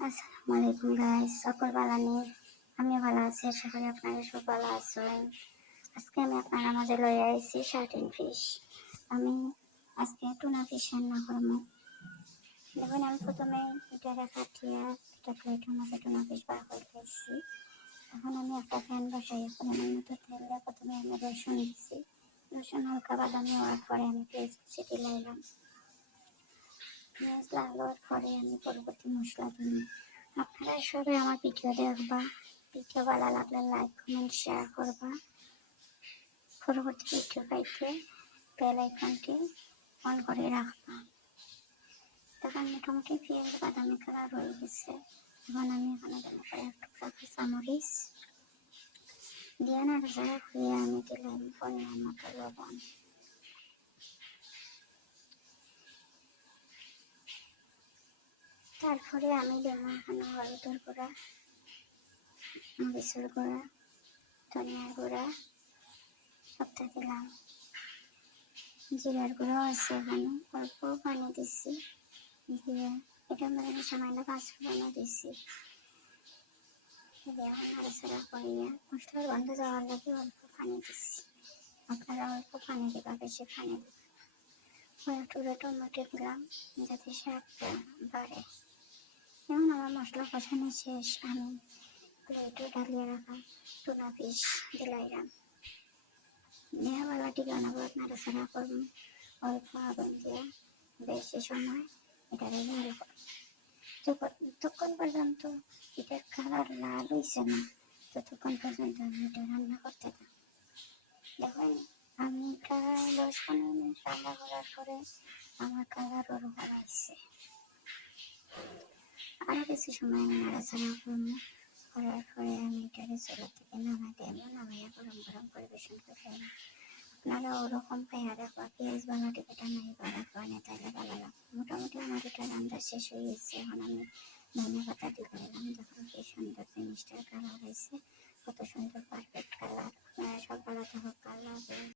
আসসালামু আলাইকুম গাইস, সকল ভালো নেই। আমি ভালো আছি, আশা করি আপনারা সব ভালো আছেন। আজকে আমি আপনারা মাঝে লয়ে আইছি শার্টিন ফিশ। আমি আজকে টুনা ফিশ রান্না করবো। দেখুন, আমি প্রথমে এটাকে কাটিয়ে একটা প্লেটের মাঝে টুনা ফিশ বার করে ফেলছি। এখন আমি একটা প্যান বসাই, পরিমাণ মতো তেল দিয়ে প্রথমে আমি রসুন দিচ্ছি। রসুন হালকা বাদামি হওয়ার পরে আমি পেঁয়াজ কুচি দিলাম। পেঁয়াজ লাগানোর পরে আমি পরবর্তী মশলা দিই। আপনারা সবাই আমার ভিডিও দেখবা, ভিডিও ভালো লাগলে লাইক কমেন্ট শেয়ার করবা। পরবর্তী ভিডিও পাইতে বেল আইকনটি অন করে রাখবা। তখন মোটামুটি পেঁয়াজ বাদামি কালার হয়ে গেছে। এখন আমি এখানে দিলাম এক টুকরা কাঁচামরিচ দিয়ে নাড়াচাড়া করে আমি দিলাম পরিমাণ মতো লবণ। তারপরে আমি দেবো এখানে হলুদের গুঁড়া, মরিচের গুঁড়া, ধনিয়ার গুঁড়া সবটা দিলাম। জিরার গুঁড়ো আছে, এখানে অল্প পানি দিচ্ছি দিয়ে এটা মানে সামান্য পাঁচফোড়নও দিচ্ছি। নাড়াচাড়া করিয়ে মশলার গন্ধ যাওয়ার লাগে অল্প পানি দিচ্ছি। আপনারা অল্প পানি দেবা, বেশি পানি দেবা। কয়েকটা টমেটো দিলাম যাতে স্বাদটা বাড়ে। যেমন আমার মশলা কষানো শেষ, আমি প্লেটে ঢালিয়ে রাখা টুনা ফিশ দিলাম। নেওয়ালাটি বানাবো, নাড়াচাড়া করবো অল্প আগুন দিয়ে বেশি সময় এটাকে জাল করবো। যতক্ষণ পর্যন্ত এটার কালার লাল হয়েছে না, ততক্ষণ পর্যন্ত আমি এটা রান্না করতে থাকি। দেখুন, আমি প্রায় 10-15 মিনিট রান্না করার পরে আমার কালার ওরকম আসছে। আরও কিছু সময় আমি নাড়াচাড়া করবো। করার পরে আমি এটাকে চুলা থেকে নামাই দেবো, নামাইয়া গরম গরম পরিবেশন করে দেবো। আপনারা ওরকম পাইয়া রাখবা, পেঁয়াজ বানাটি কাটা নাই বা রাখবা না, তাহলে ভালো লাগবে। মোটামুটি আমার এটা রান্না শেষ হয়ে গেছে। এখন আমি ধনিয়া পাতা দিয়ে দিলাম। দেখুন কি সুন্দর জিনিসটার কালার হয়েছে, কত সুন্দর পারফেক্ট কালার। আপনারা সব ভালো থাকুক, আল্লাহ হাফেজ।